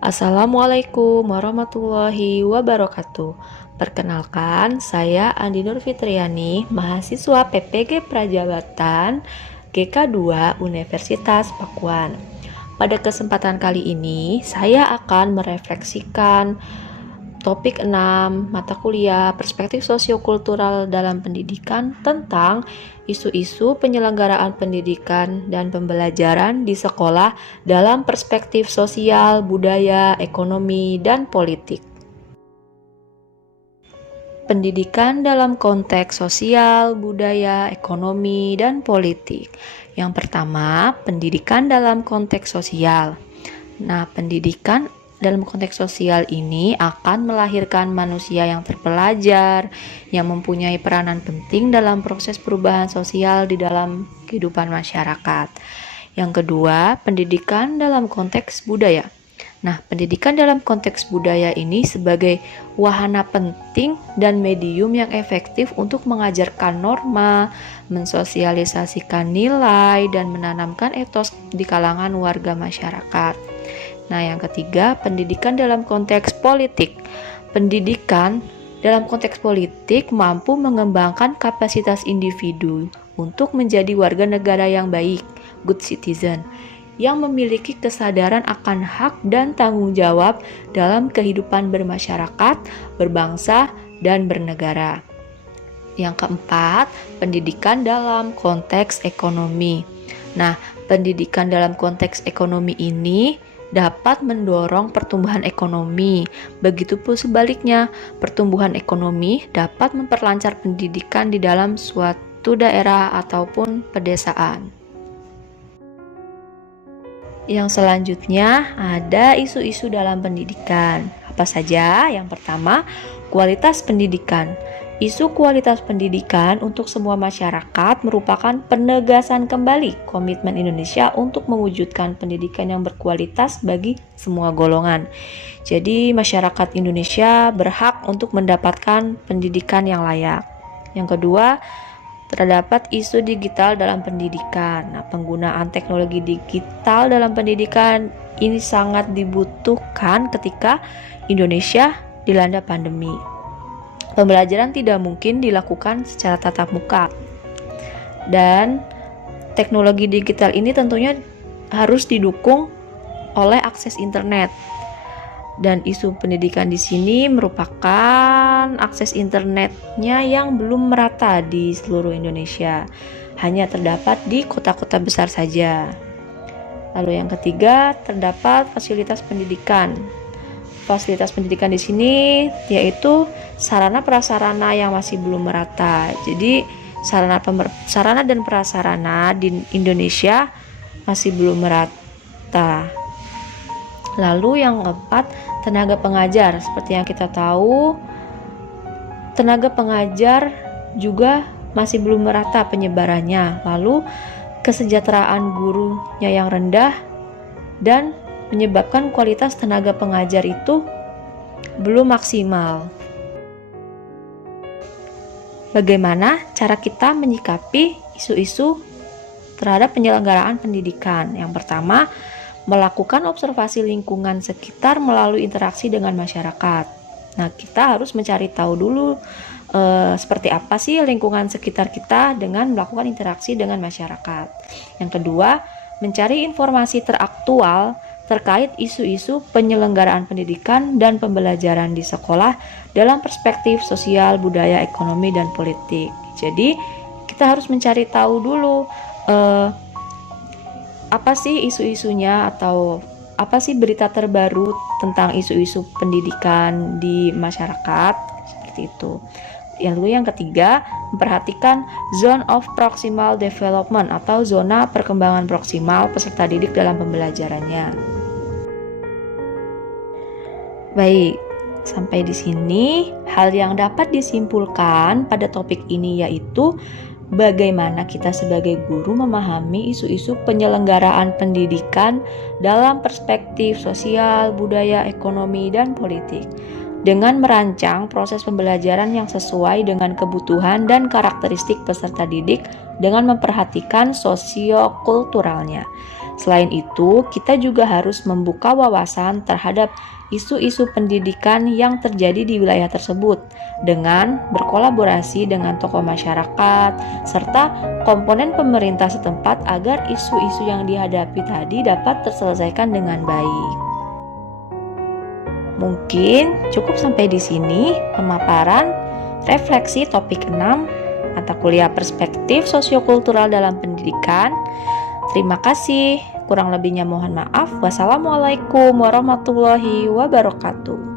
Assalamualaikum warahmatullahi wabarakatuh. Perkenalkan, saya Andi Nur Fitriani, mahasiswa PPG Prajabatan GK2 Universitas Pakuan. Pada kesempatan kali ini, saya akan merefleksikan topik 6 mata kuliah Perspektif Sosiokultural dalam Pendidikan tentang isu-isu penyelenggaraan pendidikan dan pembelajaran di sekolah dalam perspektif sosial, budaya, ekonomi, dan politik. Pendidikan dalam konteks sosial, budaya, ekonomi, dan politik. Yang pertama, pendidikan dalam konteks sosial. Nah, pendidikan dalam konteks sosial ini akan melahirkan manusia yang terpelajar, yang mempunyai peranan penting dalam proses perubahan sosial di dalam kehidupan masyarakat. Yang kedua, pendidikan dalam konteks budaya. Nah, pendidikan dalam konteks budaya ini sebagai wahana penting dan medium yang efektif untuk mengajarkan norma, mensosialisasikan nilai, dan menanamkan etos di kalangan warga masyarakat. Nah, yang ketiga, pendidikan dalam konteks politik. Pendidikan dalam konteks politik mampu mengembangkan kapasitas individu untuk menjadi warga negara yang baik, good citizen, yang memiliki kesadaran akan hak dan tanggung jawab dalam kehidupan bermasyarakat, berbangsa, dan bernegara. Yang keempat, pendidikan dalam konteks ekonomi. Nah, pendidikan dalam konteks ekonomi ini dapat mendorong pertumbuhan ekonomi. Begitupun sebaliknya, pertumbuhan ekonomi dapat memperlancar pendidikan di dalam suatu daerah ataupun pedesaan. Yang selanjutnya ada isu-isu dalam pendidikan. Apa saja? Yang pertama, kualitas pendidikan. Isu kualitas pendidikan untuk semua masyarakat merupakan penegasan kembali komitmen Indonesia untuk mewujudkan pendidikan yang berkualitas bagi semua golongan. Jadi, masyarakat Indonesia berhak untuk mendapatkan pendidikan yang layak. Yang kedua, terdapat isu digital dalam pendidikan. Nah, penggunaan teknologi digital dalam pendidikan ini sangat dibutuhkan ketika Indonesia dilanda pandemi. Pembelajaran tidak mungkin dilakukan secara tatap muka. Dan teknologi digital ini tentunya harus didukung oleh akses internet. Dan isu pendidikan di sini merupakan akses internetnya yang belum merata di seluruh Indonesia. Hanya terdapat di kota-kota besar saja. Lalu yang ketiga, terdapat fasilitas pendidikan. Fasilitas pendidikan di sini yaitu sarana prasarana yang masih belum merata. Jadi sarana dan prasarana di Indonesia masih belum merata. Lalu yang keempat, tenaga pengajar. Seperti yang kita tahu, tenaga pengajar juga masih belum merata penyebarannya. Lalu kesejahteraan gurunya yang rendah dan menyebabkan kualitas tenaga pengajar itu belum maksimal. Bagaimana cara kita menyikapi isu-isu terhadap penyelenggaraan pendidikan? Yang pertama, melakukan observasi lingkungan sekitar melalui interaksi dengan masyarakat. Nah, kita harus mencari tahu dulu seperti apa sih lingkungan sekitar kita dengan melakukan interaksi dengan masyarakat. Yang kedua, mencari informasi teraktual terkait isu-isu penyelenggaraan pendidikan dan pembelajaran di sekolah dalam perspektif sosial, budaya, ekonomi, dan politik. Jadi, kita harus mencari tahu dulu apa sih isu-isunya atau apa sih berita terbaru tentang isu-isu pendidikan di masyarakat, seperti itu. Lalu yang ketiga, memperhatikan zone of proximal development atau zona perkembangan proksimal peserta didik dalam pembelajarannya. Baik, sampai di sini hal yang dapat disimpulkan pada topik ini yaitu bagaimana kita sebagai guru memahami isu-isu penyelenggaraan pendidikan dalam perspektif sosial, budaya, ekonomi, dan politik, dengan merancang proses pembelajaran yang sesuai dengan kebutuhan dan karakteristik peserta didik dengan memperhatikan sosiokulturalnya. Selain itu, kita juga harus membuka wawasan terhadap isu-isu pendidikan yang terjadi di wilayah tersebut dengan berkolaborasi dengan tokoh masyarakat serta komponen pemerintah setempat agar isu-isu yang dihadapi tadi dapat terselesaikan dengan baik. Mungkin cukup sampai di sini pemaparan refleksi topik 6 mata kuliah perspektif sosiokultural dalam pendidikan. Terima kasih. Kurang lebihnya mohon maaf. Wassalamualaikum warahmatullahi wabarakatuh.